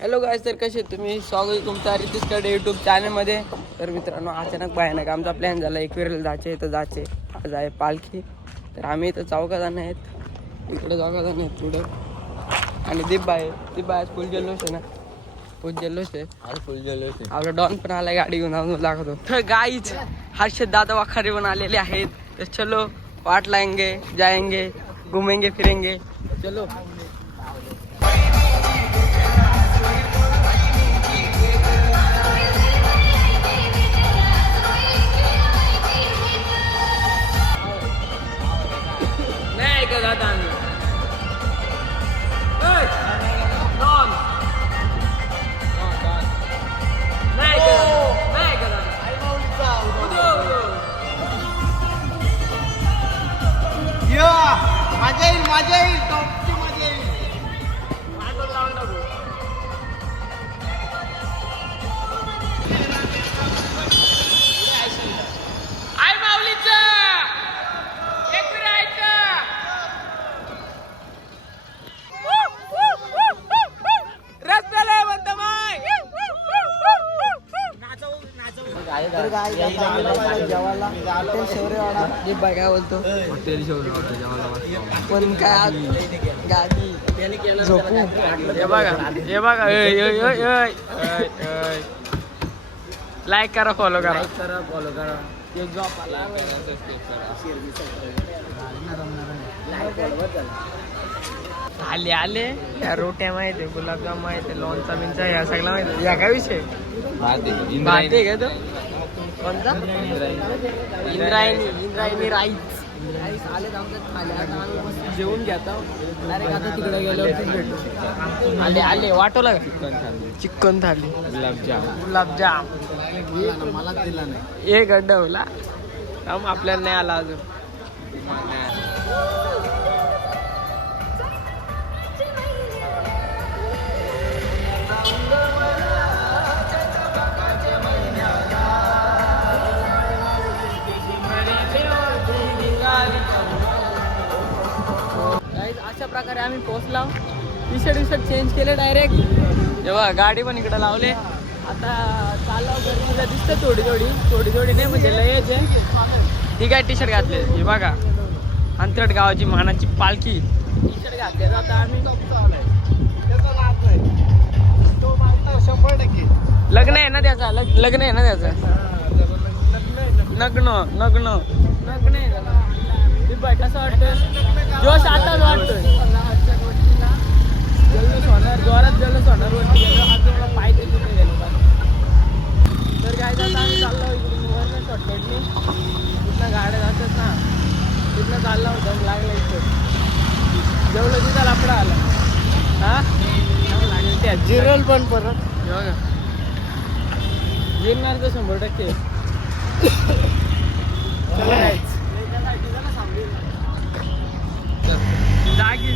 Hello guys, तर कसे तुम्ही? स्वागत आहे तुमचं रितेशकडे यूट्यूब चॅनलमध्ये. तर मित्रांनो, अचानक भयानक आमचा प्लॅन झाला एकविरेला जायचे तर जायचे. आज आहे पालखी. तर आम्ही इथं चौघाजण आहेत, इकडे चौघाजण आहेत पुढं. आणि दीपा आज फुल जल्लोष आहे ना, फुल जल्लोष आहे. आपला डॉन पण आला गाडी घेऊन आम्ही लागतो. तर गाईज हर्षद दादा वाखारे पण आलेले आहेत. तर चलो वाट लाएंगे, जाएंगे, घूमेंगे फिरेंगे. चलो मजा येईल टॉपची मजा येईल. आई माऊलीचं रस्त्याला बंदमाय जेवायला हॉटेल शौर्यवाडा. जे काय बोलतो हॉटेल शौर्यवाडा जेवायला, पण काय गादी झोपू. हे बघा लाईक करा, फॉलो करा. जॉब आले या रोट्या माहिती, गुलाबजाम माहिती, लोणचा बिंचा या सगळं माहिती. या काय विषय माहिती का तो कोणता? इंद्रायणी राईस आले आमच्या जेवून घ्या. आता तिकडे गेल्यावरती भेटू. आले वाटवला का चिकन थाली, गुलाबजाम मला दिला नाही. एक गड्डा आपल्याला नाही आला अजून. अशा प्रकारे आम्ही पोहोचलो. टी शर्ट चेंज केले डायरेक्ट. जेव्हा गाडी पण इकडे लावले. आता चाललो गर्दीला दिसतं थोडी नाही म्हणजे लयच आहे. ती काय टी शर्ट घातले हे बघा, अंतरट गावाची मानाची पालखी टी शर्ट घातले. आता आम्ही 100% लग्न आहे ना त्याचा, लग्न आहे ना त्याचा, नग्न आहे त्याला. कसं वाटतं? जोश आताच वाटतोय. जल्लोष होणार, जोरात जल्लोष होणार. वरती गेलो पाय तिथे गेलो. तर काय आता आम्ही चाललो इकडून वरनं शॉर्टकटनी. तिथनं गाड्या जातात ना, तिथनं चालला होता लागलं इथं. जेवलं तिथं लाकडा आला. हा लागेल त्या जिरल पण परत बघा गिरणार तर 100%. जागी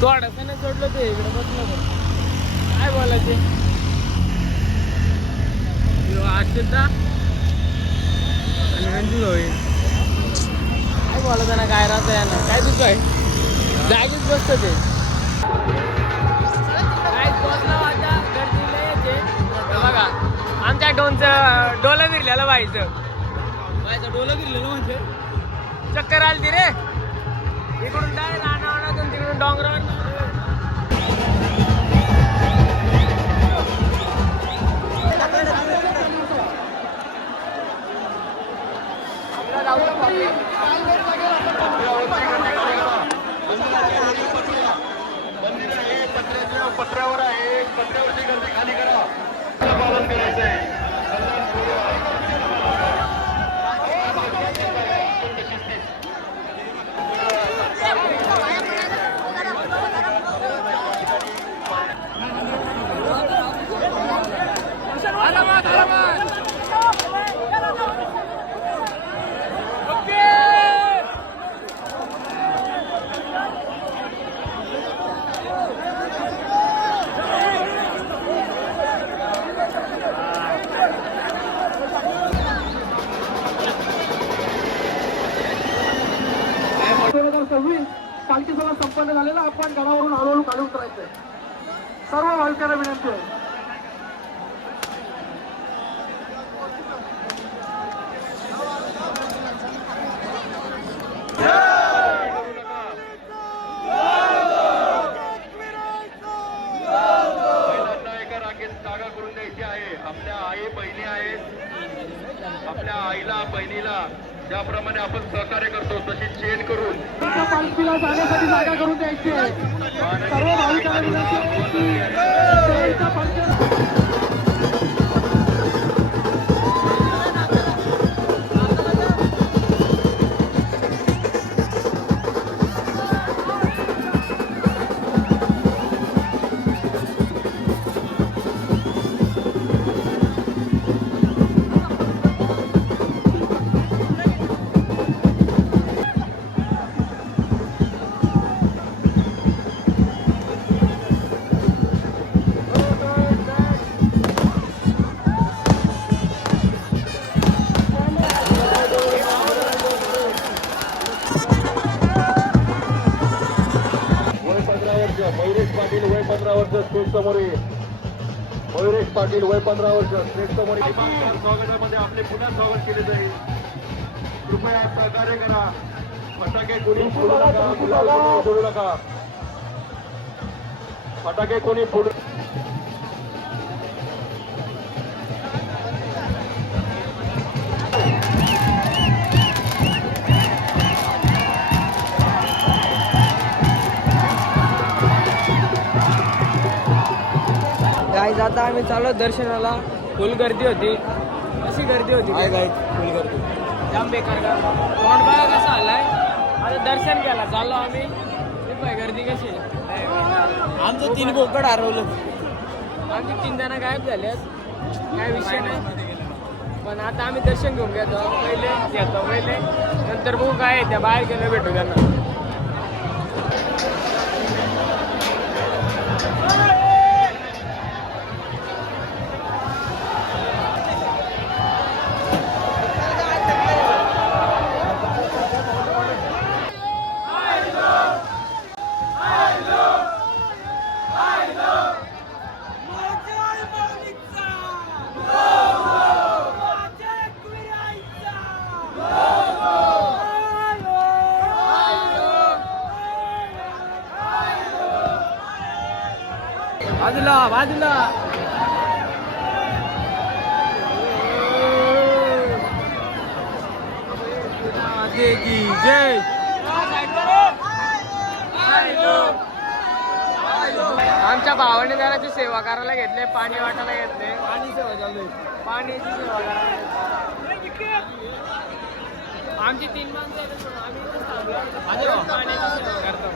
थोडंसं नाही सोडलं ते इकडे बसलं. काय बोलायचे आशिता आणि रंजू होईल. काय बोलायचं ना, काय राहतं यांना काय दुःख आहे. जागीच बसतं ते. काय पोचला आता गर्दीला यायचे बघा. आमच्या डोलं फिरलेलं व्हायचं डोलं फिरलेलं म्हणजे चक्कर आली रे. इकडून डायरेक्ट नानावणातून तिकडून डोंगरावर पत्र्यावर आहे. पत्र्यावरची गर्दी खाली करा. पालन करायचं आहे. पालखी सोहळा संपन्न झालेला. आपण गडावरून हळूहळू खाली उतरायचंय. सर्व भाविकांना विनंती आहे. जागा करून द्यायची आहे. आपल्या आई बहिणी आहेत. आपल्या आईला बहिणीला ज्याप्रमाणे आपण सहकार्य करतो तशी चेन करून पालखीला जाण्यासाठी जागा करून द्यायची आहे. सर्व भाविकांना विनंती आहे. मयुरेश पाटील वय 15 वर्ष स्टेज समोर ये. मयुरेश पाटील वय 15 वर्ष स्टेज समोर स्वागतामध्ये आपले पुन्हा स्वागत केले जाईल. कृपया सहकार्य करा. फटाके कोणी फोडू नका. गुलाल फोडू नका. फटाके कोणी फोडू गाईज आता आम्ही चाललो दर्शनाला. फुल गर्दी होती. कशी गर्दी होती काय गाईज? फुल गर्दी जाम बेकार का तोंड बघा कसा आलाय. आता दर्शन केला चाललो आम्ही. गर्दी कशी आमचं 3 बोकड हरवलं. आमची 3 जण गायब झाल्यात. काय विषय नाही. पण आता आम्ही दर्शन घेऊन घेतो. पहिले नंतर बघू काय त्या बाहेर गेलं भेटू त्यांना. बाजूला जय. आमच्या भावाने जराची सेवा करायला घेतले. पाणी वाटायला घेतले. पाणी सेवा चालू आहे. पाण्याची सेवा करायला. आमची 3 माणसं आम्ही पाण्याची सेवा करतो.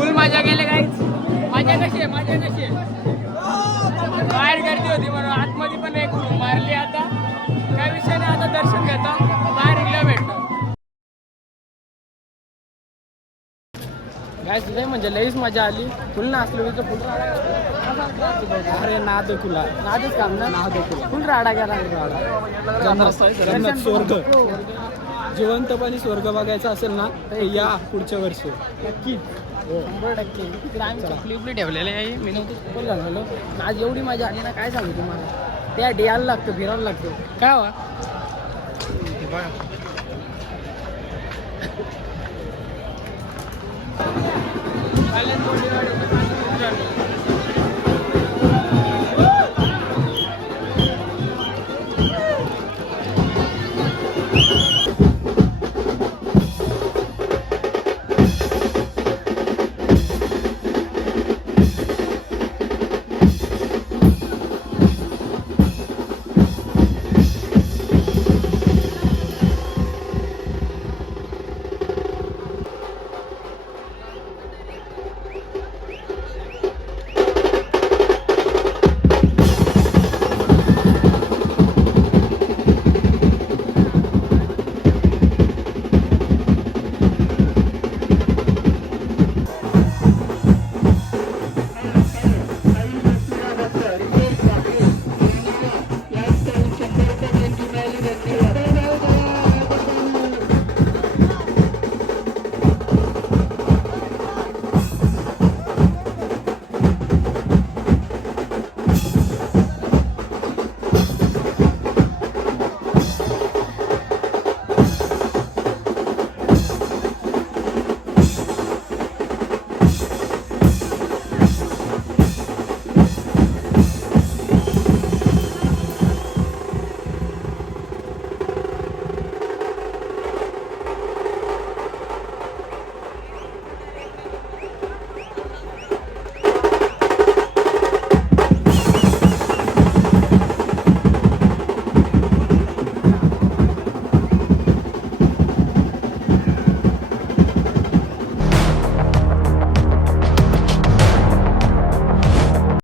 फुल मजा केली काहीच. मजा कशी आहे बाहेर गर्दी होती म्हणून आतमध्ये पण एक रूम मारली. आता काय विषय नाही, आता दर्शन घेता बाहेर निघल्या भेटतं. काय सुद्धा म्हणजे लईच मजा आली. फुल नाचलो तिथं फुल राडा. अरे नाद खुला नादच काम ना, नाद खुला फुल राडा गेला. जन्नत स्वर्ग जिवंतपणे स्वर्ग बघायचा असेल ना तर या पुढच्या वर्षी नक्कीच 100%. तिकडे आम्ही चपली उपली ठेवलेले आहे. मी नव्हतं फुल झालेलो. आज एवढी मजा आली ना काय सांगू तुम्हाला. त्या यायला लागतं, फिरायला लागतं. काय हवा